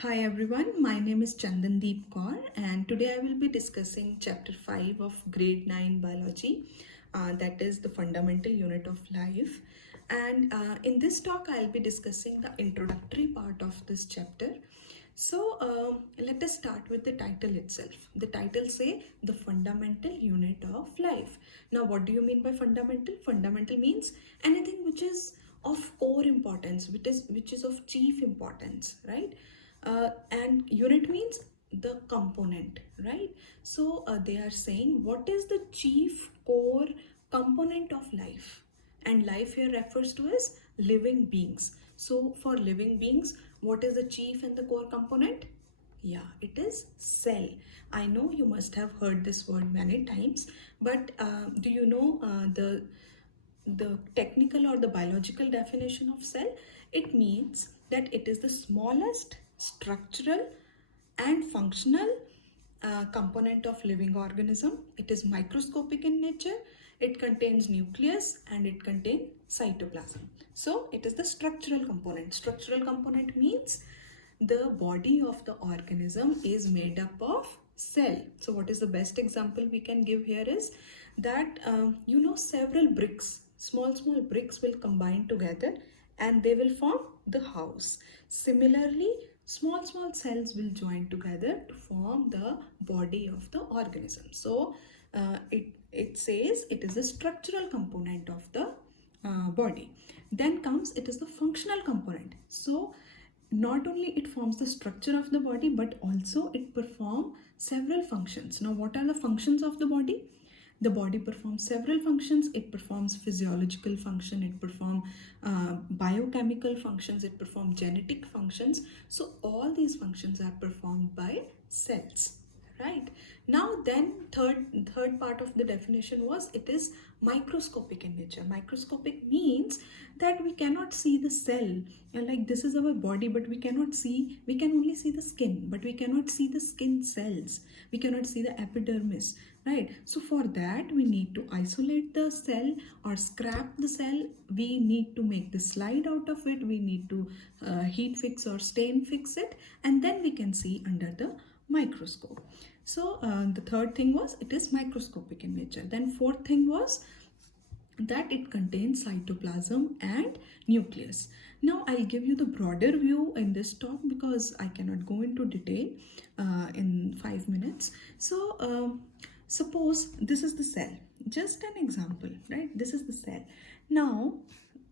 Hi everyone, my name is Chandandeep Kaur and today I will be discussing chapter 5 of grade 9 biology, that is the fundamental unit of life. And in this talk I'll be discussing the introductory part of this chapter. So let us start with the title itself. The title say the fundamental unit of life. Now what do you mean by fundamental? Fundamental means anything which is of core importance, which is of chief importance, right? And unit means the component, right? So they are saying what is the chief core component of life, and life here refers to as living beings. So for living beings, what is the chief and the core component? Yeah, it is cell. I know you must have heard this word many times, but do you know the technical or the biological definition of cell? It means that it is the smallest structural and functional component of living organism. It is microscopic in nature. It contains nucleus and it contains cytoplasm. So it is the structural component. Structural component means the body of the organism is made up of cell. So what is the best example we can give here is that several bricks, small bricks will combine together and they will form the house. Similarly, small cells will join together to form the body of the organism. So it says it is a structural component of the body. Then comes it is the functional component. So not only it forms the structure of the body, but also it performs several functions. Now what are the functions of the body? The body performs several functions. It performs physiological function, it performs biochemical functions, it performs genetic functions. So all these functions are performed by cells, right? Now then third part of the definition was it is microscopic in nature. Microscopic means that we cannot see the cell, and like this is our body, but we can only see the skin, but we cannot see the skin cells, we cannot see the epidermis, right? So for that we need to isolate the cell or scrap the cell. We need to make the slide out of it. We need to heat fix or stain fix it, and then we can see under the microscope. So the third thing was it is microscopic in nature. Then fourth thing was that it contains cytoplasm and nucleus. Now I'll give you the broader view in this talk because I cannot go into detail in 5 minutes. So suppose this is the cell, just an example, right? This is the cell. Now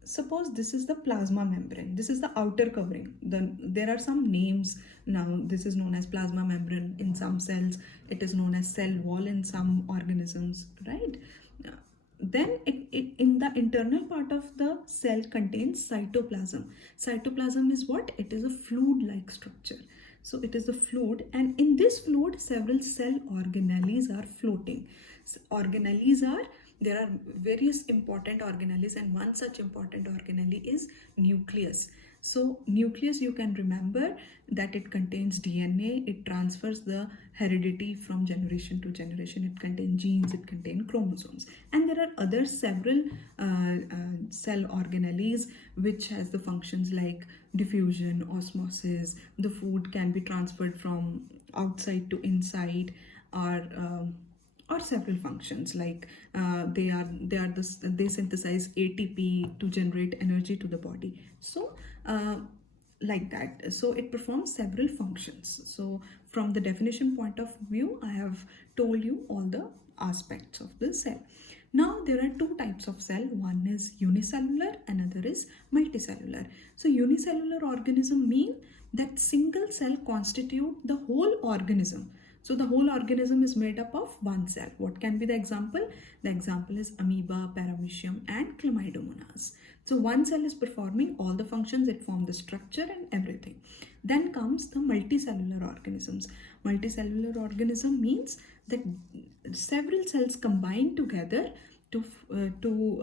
suppose this is the plasma membrane, this is the outer covering. There are some names. Now this is known as plasma membrane in some cells, it is known as cell wall in some organisms, right? Then in the internal part of the cell contains cytoplasm. Cytoplasm is what? It is a fluid-like structure. So it is a fluid, and in this fluid several cell organelles are floating. There are various important organelles, and one such important organelle is nucleus. So nucleus, you can remember that it contains DNA. It transfers the heredity from generation to generation. It contains genes, it contains chromosomes, and there are other several cell organelles which has the functions like diffusion, osmosis. The food can be transferred from outside to inside, or several functions like they synthesize ATP to generate energy to the body. So like that, so it performs several functions. So from the definition point of view, I have told you all the aspects of the cell. Now there are two types of cell. One is unicellular, another is multicellular. So unicellular organism mean that single cell constitute the whole organism. So the whole organism is made up of one cell. What can be the example? The example is amoeba, paramecium and chlamydomonas. So one cell is performing all the functions, it forms the structure and everything. Then comes the multicellular organisms. Multicellular organism means that several cells combine together to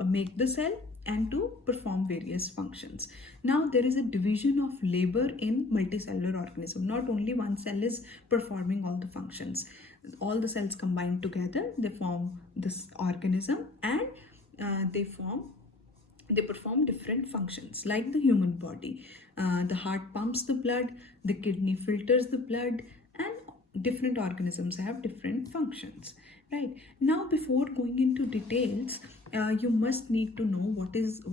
make the cell and to perform various functions. Now there is a division of labor in multicellular organism. Not only one cell is performing all the functions. All the cells combine together, they form this organism, and they perform different functions like the human body. The heart pumps the blood, the kidney filters the blood, and different organisms have different functions. Right now, before going into details, you must need to know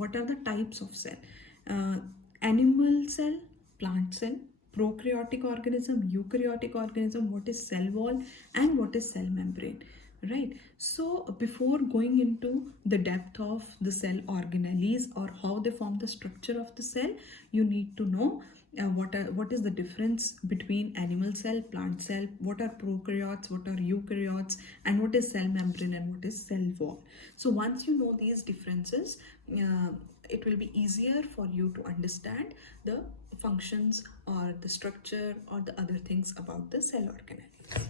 what are the types of cell. Uh, Animal cell, plant cell, prokaryotic organism, eukaryotic organism, what is cell wall, and what is cell membrane. Right. So before going into the depth of the cell organelles or how they form the structure of the cell, you need to know what is the difference between animal cell, plant cell, what are prokaryotes, what are eukaryotes, and what is cell membrane and what is cell wall. So once you know these differences, it will be easier for you to understand the functions or the structure or the other things about the cell organelles.